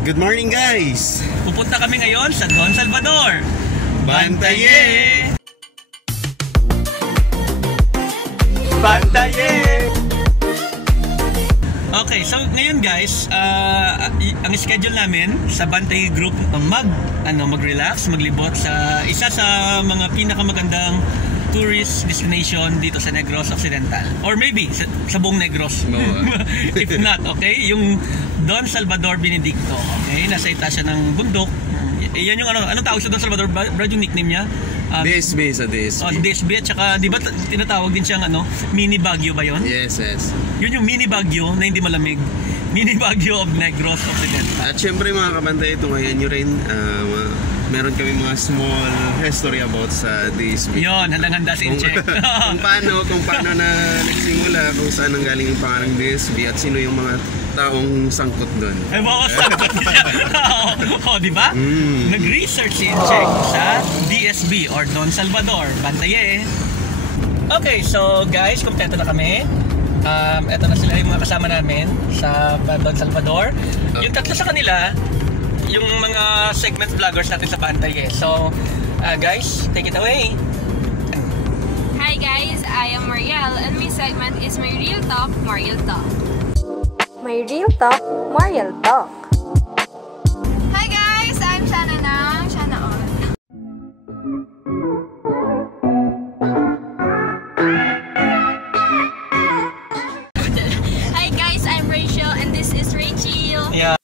Good morning guys! Pupunta kami ngayon sa Don Salvador. Bantaye! Bantaye! Okay, so ngayon guys, ang schedule namin sa Bantaye Group mag-relax, maglibot sa isa sa mga pinakamagandang tourist destination dito sa Negros Occidental, or maybe sa buong Negros. No. If not, okay, yung Don Salvador Benedicto. Okay, nasa itaas siya ng bundok. Yan yung anong tawag sa Don Salvador? Brad, yung nickname niya? DSB sa DSB. Oh, DSB, at saka di ba tinatawag din siyang mini Baguio ba yon? Yes. Yun yung mini Baguio na hindi malamig. Mini Baguio of Negros Occidental. At syempre mga kabantay, ito ngayon nyo rin, meron kami mga small history about sa DSB. Yun, handang-handa si Incheck. kung paano na nagsimula, kung saan ang galing yung pangalang DSB at sino yung mga taong sangkot doon. Ay, mga sangkot niya. Di ba? Nag-research si Incheck sa DSB or Don Salvador, Bantaye. Okay, so guys, kumpleto na kami. Ito na sila yung mga kasama namin sa Don Salvador. Yung tatlo sa kanila, yung mga segment vloggers natin sa Bantaye. So, guys, take it away. Hi guys, I am Mariel and my segment is My Real Talk, Mariel Talk. My Real Talk, Mariel Talk. Hi guys, I'm Shana ng Shana On. Hi guys, I'm Rachel and this is Rachel. Yeah.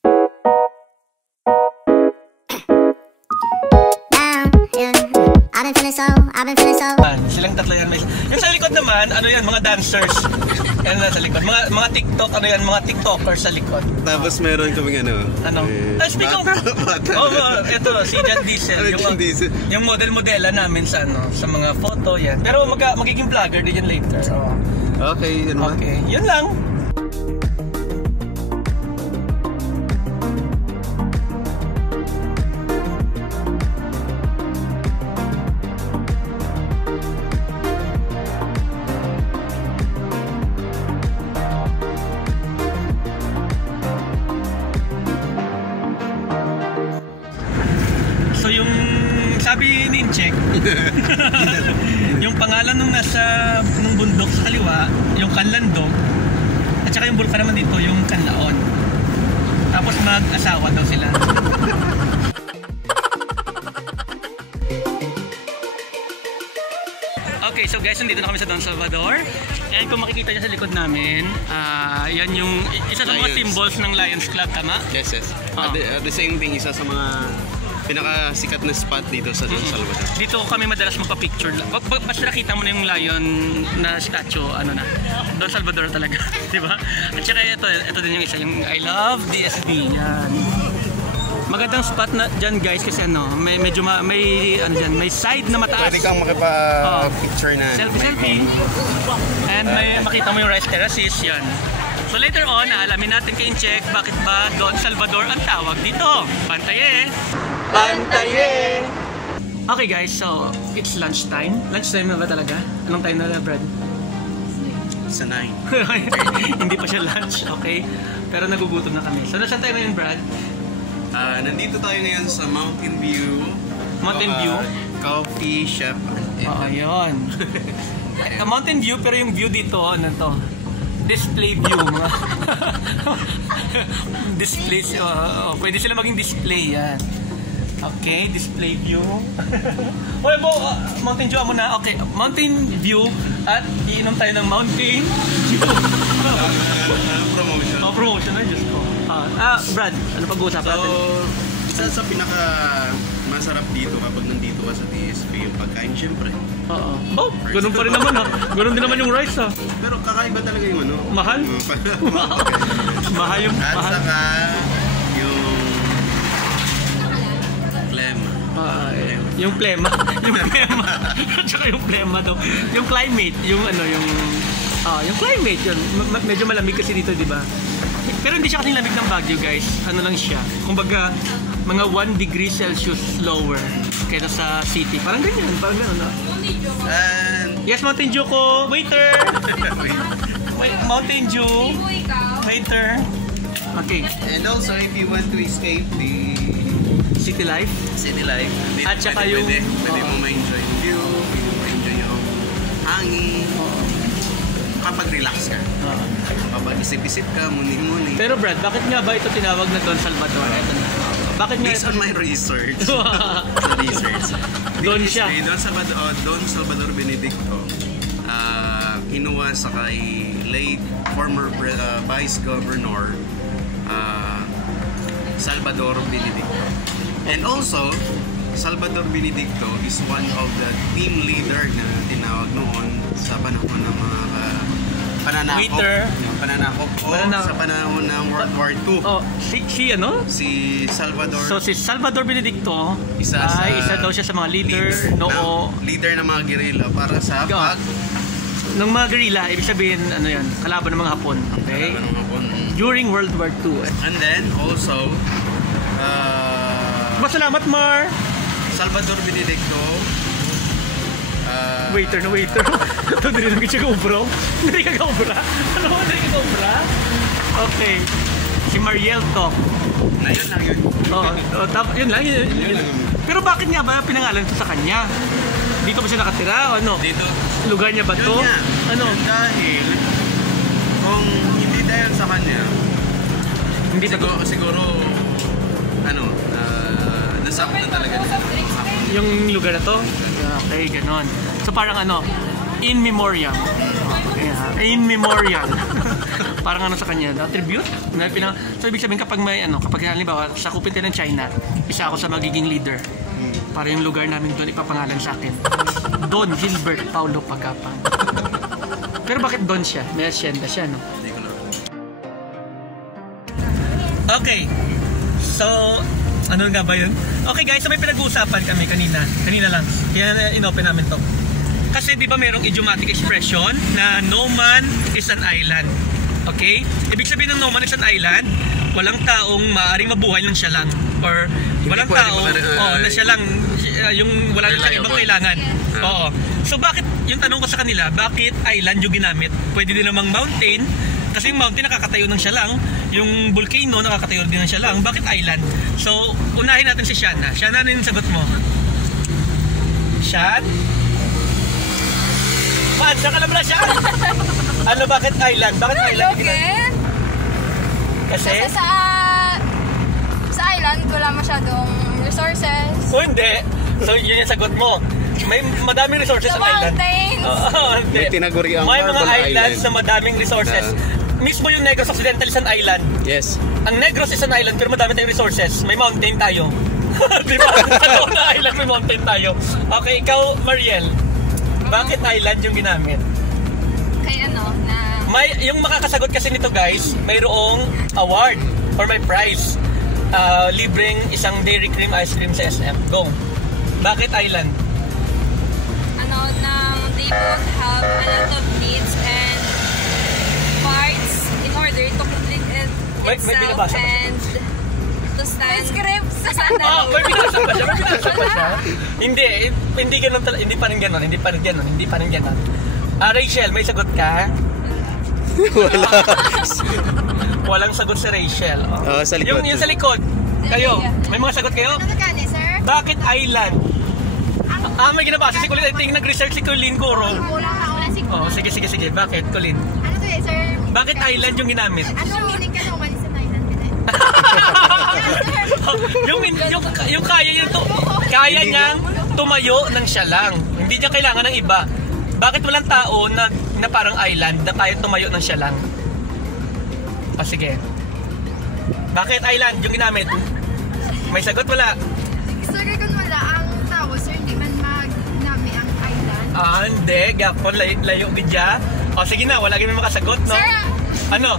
I've been feeling so. Silang tatlo yan. Yung sa likod naman, mga dancers. Yan na sa likod. Mga TikTok, mga TikTokers sa likod. Tapos meron kaming Speaking of, ito, si Jan Diesel. Yung model-modela namin sa mga photo, yan. Pero magiging vlogger din yan later. Okay, yun ba? Okay, yun lang. So yung sabi ni Incheck, yung pangalan nung nasa bundok sa kaliwa, yung Kanlandog, at saka yung bulkan naman dito, yung Kanlaon. Tapos mag-asawa daw sila. Okay, so guys, nandito na kami sa Don Salvador. And kung makikita niyo sa likod namin, yan yung isa sa mga symbols ng Lions Club, tama? Yes. At the same thing, isa sa mga pinakasikat na spot dito sa Don Salvador. Dito kami madalas magpa-picture. Basta nakita mo na yung lion na statue, Don Salvador talaga, di ba? At saka ito din yung isa, yung I love DSB. Yan. Magandang spot na dyan guys kasi may side na mataas. Pwede kang makipa-picture na selfie. And may makita mo yung rice terraces, yan. So later on, alamin natin kay Incheck bakit ba Don Salvador ang tawag dito. Bantaye! Bantaye! Okay guys, so it's lunchtime. Lunchtime na ba talaga? Anong time na Brad? sa 9. Hindi pa siya lunch, okay? Pero nagugutom na kami. So nasaan tayo ngayon, Brad? Nandito tayo ngayon sa Mountain View. Mountain View? Coffee Shop. Oo, yun. Mountain View, pero yung view dito, display view, mga display, pwede sila maging display, yan. Okay, display view. Mountain View muna. Okay, Mountain View at iinom tayo ng Mountain View. Promotion. Promotion na, Diyos ko. Brad, ano pag-uusapan natin? Isa sa pinaka masarap dito kapag nandito ka sa DSB yung pagkain, syempre. Ganun pa rin naman Ganun din naman yung rice Pero kakaiba talaga yung mahal? Mahal yung at mahal. saka yung plema. Yung plema. Tsaka yung plema daw. Yung climate, yung climate yun. Medyo malamig kasi dito, di ba? Pero hindi siya kasing lamig ng Baguio, guys. Ano lang siya. Kumbaga, mga 1 degree Celsius lower kaysa sa city. Parang ganyan, Yes, Mountain Dew ko. Waiter! Mountain Dew. Waiter. Okay. And also, if you want to escape the City life. city life, At saka yung- pwede mo ma-enjoy yung view, pwede mo ma-enjoy yung hangin. Kapag relax ka. Kapag isip-isip ka, muni-muni. Pero Brad, bakit nga ba ito tinawag na Don Salvador? Ito na. Bakit nga Based ito? on my research. Sa research. Don siya. Don Salvador Benedicto. Kinuha sa kay late former Vice Governor Salvador Benedicto. And also, Salvador Benedicto is one of the team leader na tinawag noon sa panahon ng mga pananakop. Waiter. Pananakop. Sa panahon ng World War II. Oh, si ano? Si Salvador. So si Salvador Benedicto Isa daw siya sa mga leader leader ng mga guerrilla para sa ng mga guerrilla, ibig sabihin ano yan, kalaban ng mga Hapon. Okay? During World War II. And then also Masalamat, Mar! Salvador Benedicto Waiter na waiter. Ito din namin siya ka-ubro. Hindi ka ka-ubra? Ano ba? Hindi ka ka-ubra? Okay. Si Mariel to. na yun lang yun. Yun lang. Pero bakit nga ba pinangalan ito sa kanya? Dito ba siya nakatira o ano? Dito. Lugar niya ba to? Yun nga. Ano? Dahil kung hindi dahil sa kanya, Hindi ba to? siguro ano, nasakot na talaga nila. Yung lugar na to? Okay, ganon. So parang ano, in memoriam. Yeah, in memoriam. Parang ano sa kanya, no? Tribute? So ibig sabihin kapag may ano, kapag halimbawa sakupin tayo ng China, isa ako sa magiging leader. Para yung lugar namin doon ipapangalan sa akin. Don Gilbert Paulo Pagapang. Pero bakit Don siya? May asyenda siya, no? Hindi ko na. Okay. So, ano nga ba yun? Okay guys, so may pinag-uusapan kami kanina lang. Kaya in-open namin to. Kasi di ba merong idiomatic expression na no man is an island. Okay? Ibig sabihin ng no man is an island, walang taong maaaring mabuhay ng siya lang. Or walang tao na siya lang, yung wala siyang ibang kailangan. Oo. So bakit, yung tanong ko sa kanila, bakit island yung ginamit? Pwede din namang mountain, kasi yung mountain nakakatayo ng siya lang, yung volcano nakakatayo din ng siya lang. Bakit island? So, unahin natin si Shana. Shana, ano yung sagot mo? Shan? Saan ka na pala, Shan? Ano, bakit island? Bakit island? Logan? Kasi? Kasi sa island, wala masyadong resources. O hindi. So, yun yung sagot mo. May madaming resources Sa sa island. mountains. Hindi. May tinaguriang May mga Marble islands Island. na madaming resources. Mismo yung Negros Occidental is an island. Yes. Ang Negros is an island pero madami tayong resources. May mountain tayo. Di ba? Sa na island may mountain tayo. Okay, ikaw, Mariel. Bakit island yung ginamit? Kaya ano, na... Yung makakasagot kasi nito guys, mayroong award or may prize. Libreng isang dairy cream ice cream sa SM. Go. Bakit island? Ano, they both have a lot of needs and parts in order to complete May itself binabasa ba siya? and to stand. Scripts! To stand May binasa pa siya? May binasa pa siya? Hindi ganun talaga. Hindi pa rin ganun. Rachel, may sagot ka? Wala. Walang sagot si Rachel. Sa likod. Yung sa likod. Kayo, may mga sagot kayo? Ano ka ni, sir? Bakit island? May ginabasa si Colin. I think nag-research si Colin Coro. Wala si... Sige. Bakit, Colin? Ano to eh, sir? Bakit island yung ginamit? Anong meaning ka nung walis sa island? yung kaya niyang tumayo ng siya lang. Hindi niya kailangan ng iba. Bakit walang tao na parang island na kaya tumayo ng siya lang? Sige. Bakit island yung ginamit? May sagot wala? Sir, kung wala ang tao, sir, hindi man magnami ang island. Hindi. Gapon, layo bidya. Sige na, wala kami makasagot, no? Sir, Ano?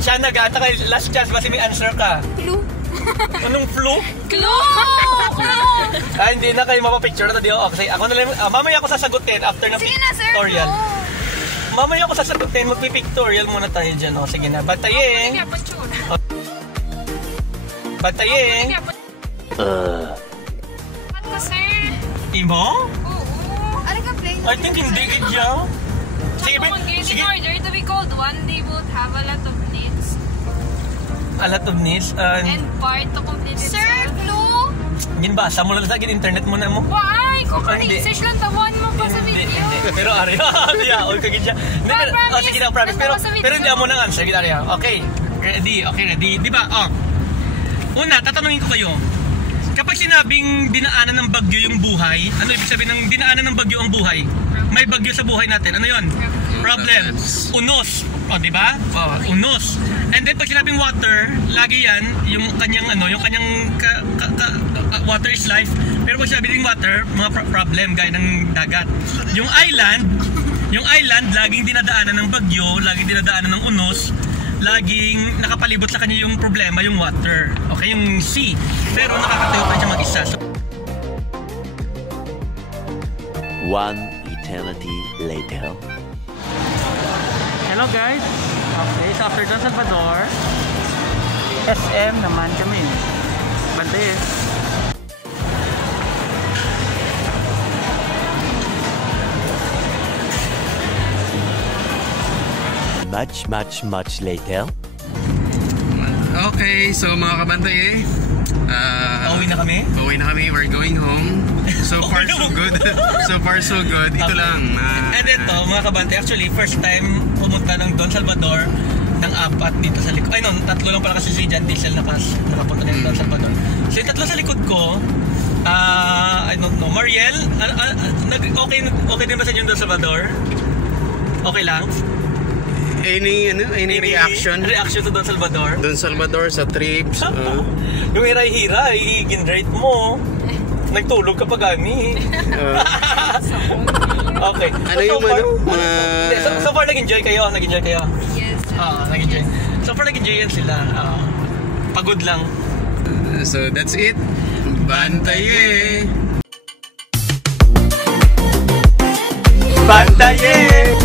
Siya nagata kay last chance basi may answer ka. clue. Anong flu? Clue! Hindi na kayo mapapicture na tayo. Okay, ako na lang, mamaya ako sasagutin after ng Sige na, sir. pictorial. Clue. Mamaya ako sasagutin, magpipictorial muna tayo dyan. Sige na, bantayin. Bantayin. Ba't ka, sir? Imo? Oo. Ano ka, play? I think hindi idya. Sige, In order to be called one, they both have a lot of needs. a lot of needs. And part to complete it. Sir, clue? Yun ba? Sa mo lang sa internet mo na mo? Why? Kung Hindi. research lang tawon mo pa sa Hindi, video. hindi. Pero ari, all kagid siya. Hindi, pero, promise. sige na, promise. Pero, Nandun sa video. pero hindi mo na nga. Sige, ari. Okay. Ready. Di ba? Una, tatanungin ko kayo. Kapag sinabing dinaanan ng bagyo yung buhay, ano ibig sabihin ng dinaanan ng bagyo ang buhay? May bagyo sa buhay natin. Ano yon? Problem. Unos. Di ba? Unos. And then pag sinabing water, lagi yan, yung kanyang water is life. Pero pag sinabing water, mga problem gaya ng dagat. Yung island, laging dinadaanan ng bagyo, laging dinadaanan ng unos, laging nakapalibot sa kanya yung problema, yung water. Okay, yung sea. Pero nakakatayo pa siya mag-isa. So, one eternity later. hello guys. Okay, so after Don Salvador, SM naman kami. Bantay eh. Much later. Okay, so mga kabantay Uwi na kami. We're going home. So far so good. Ito lang. And ito, mga kabante, actually first time pumunta ng Don Salvador ng apat dito sa likod. Ay no, tatlo lang pala kasi si John Diesel nakapunta ng Don Salvador. So yung tatlo sa likod ko, I don't know, Mariel, okay din ba sa inyo Don Salvador? Okay lang? Any reaction? Reaction to Don Salvador? Don Salvador sa trips. Yung hiray-hiray, ginrate mo. Nagtulog ka pa gani. Okay. Ano yung so far nag-enjoy kayo? Yes. Nag-enjoy. So far nag-enjoy yan sila. Pagod lang. So that's it. Bantaye! Bantaye!